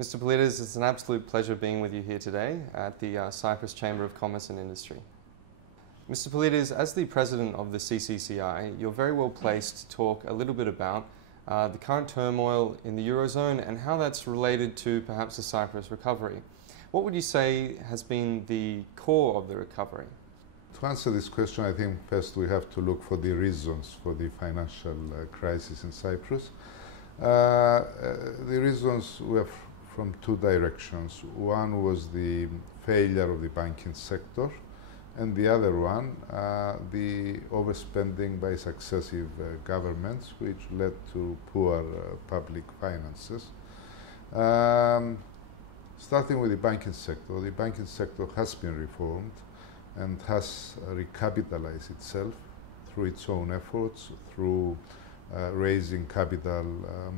Mr. Pilides, it's an absolute pleasure being with you here today at the Cyprus Chamber of Commerce and Industry. Mr. Pilides, as the President of the CCCI, you're very well placed to talk a little bit about the current turmoil in the Eurozone and how that's related to perhaps the Cyprus recovery. What would you say has been the core of the recovery? To answer this question, I think first we have to look for the reasons for the financial crisis in Cyprus. The reasons were from two directions. One was the failure of the banking sector, and the other one, the overspending by successive governments, which led to poor public finances. Starting with the banking sector has been reformed and has recapitalized itself through its own efforts, through raising capital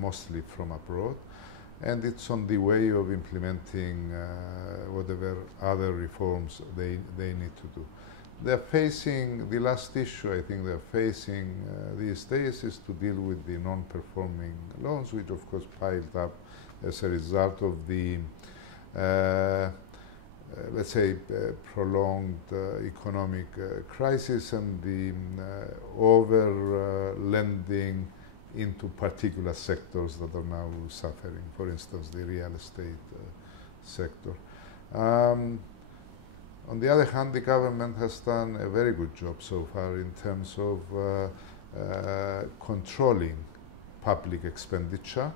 mostly from abroad, and it's on the way of implementing whatever other reforms they need to do. They're facing, the last issue I think they're facing these days is to deal with the non-performing loans, which of course piled up as a result of the let's say, prolonged economic crisis and the over-lending into particular sectors that are now suffering, for instance, the real estate sector. On the other hand, the government has done a very good job so far in terms of controlling public expenditure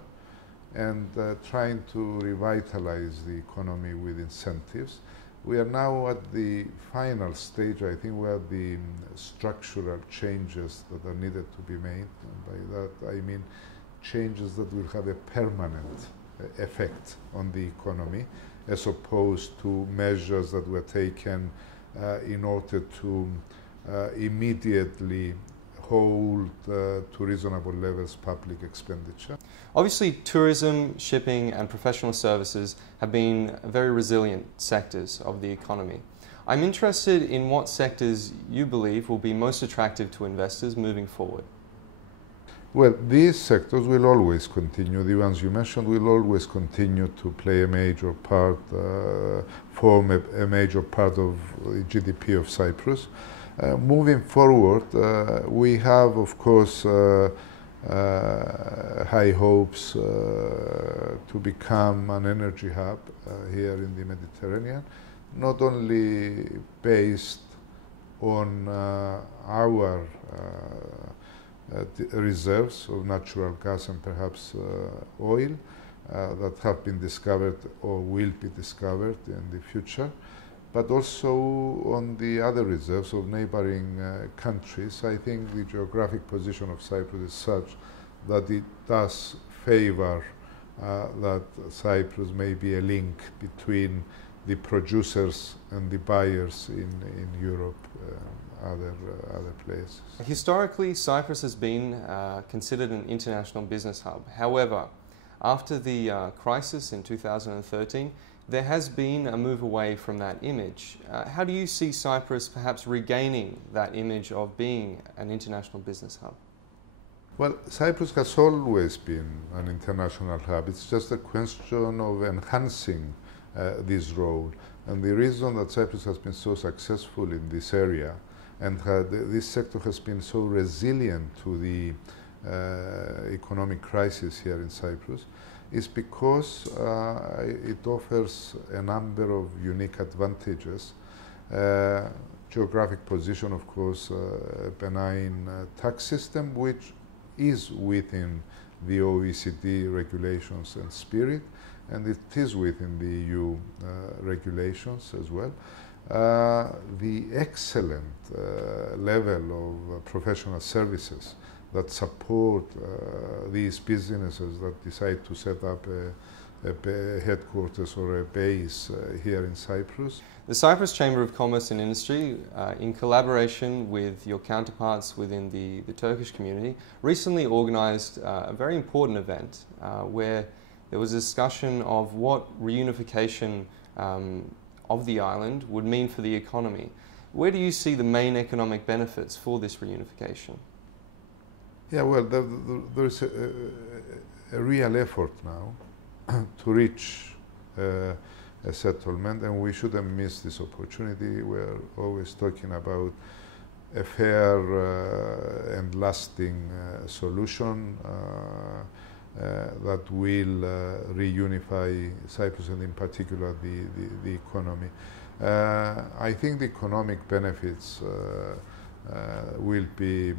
and trying to revitalize the economy with incentives. We are now at the final stage, I think, where the structural changes that are needed to be made, and by that I mean changes that will have a permanent effect on the economy, as opposed to measures that were taken in order to immediately hold to reasonable levels public expenditure. Obviously, tourism, shipping and professional services have been very resilient sectors of the economy. I'm interested in what sectors you believe will be most attractive to investors moving forward. Well, these sectors will always continue. The ones you mentioned will always continue to play a major part, form a major part of the GDP of Cyprus. Moving forward, we have, of course, high hopes to become an energy hub here in the Mediterranean, not only based on our reserves of natural gas and perhaps oil that have been discovered or will be discovered in the future, but also on the other reserves of neighboring countries. I think the geographic position of Cyprus is such that it does favor that Cyprus may be a link between the producers and the buyers in Europe and other places. Historically, Cyprus has been considered an international business hub. However, after the crisis in 2013, there has been a move away from that image. How do you see Cyprus perhaps regaining that image of being an international business hub? Well, Cyprus has always been an international hub. It's just a question of enhancing this role. And the reason that Cyprus has been so successful in this area and this sector has been so resilient to the economic crisis here in Cyprus is because it offers a number of unique advantages. Geographic position, of course, a benign tax system, which is within the OECD regulations and spirit, and it is within the EU regulations as well. The excellent level of professional services that support these businesses that decide to set up a headquarters or a base here in Cyprus. The Cyprus Chamber of Commerce and Industry, in collaboration with your counterparts within the Turkish community, recently organized a very important event where there was a discussion of what reunification of the island would mean for the economy. Where do you see the main economic benefits for this reunification? Yeah, well, there's a real effort now to reach a settlement, and we shouldn't miss this opportunity. We're always talking about a fair and lasting solution that will reunify Cyprus and in particular the economy. I think the economic benefits will be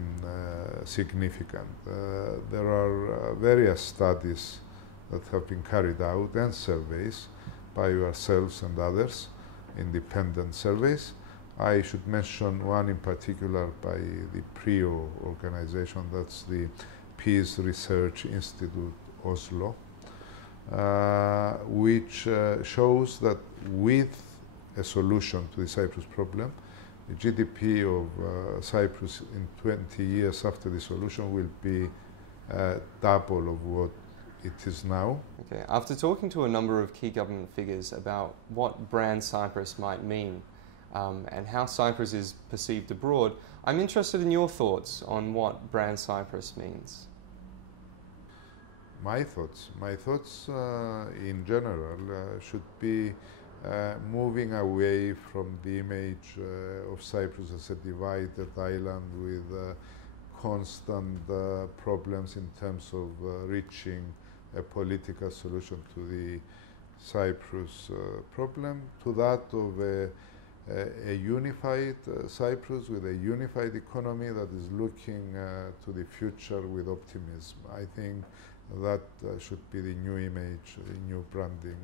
significant. There are various studies that have been carried out and surveys by yourselves and others, independent surveys. I should mention one in particular by the PRIO organization, that's the Peace Research Institute Oslo, which shows that with a solution to the Cyprus problem, the GDP of Cyprus in 20 years after the solution will be double of what it is now. Okay. After talking to a number of key government figures about what brand Cyprus might mean and how Cyprus is perceived abroad, I'm interested in your thoughts on what brand Cyprus means. My thoughts in general should be moving away from the image of Cyprus as a divided island with constant problems in terms of reaching a political solution to the Cyprus problem, to that of a unified Cyprus with a unified economy that is looking to the future with optimism. I think that should be the new image, the new branding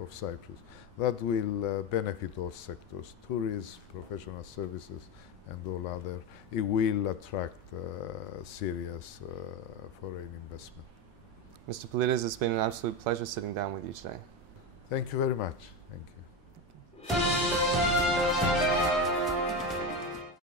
of Cyprus. That will benefit all sectors, tourism, professional services, and all other. It will attract serious foreign investment. Mr. Pilides, it's been an absolute pleasure sitting down with you today. Thank you very much. Thank you.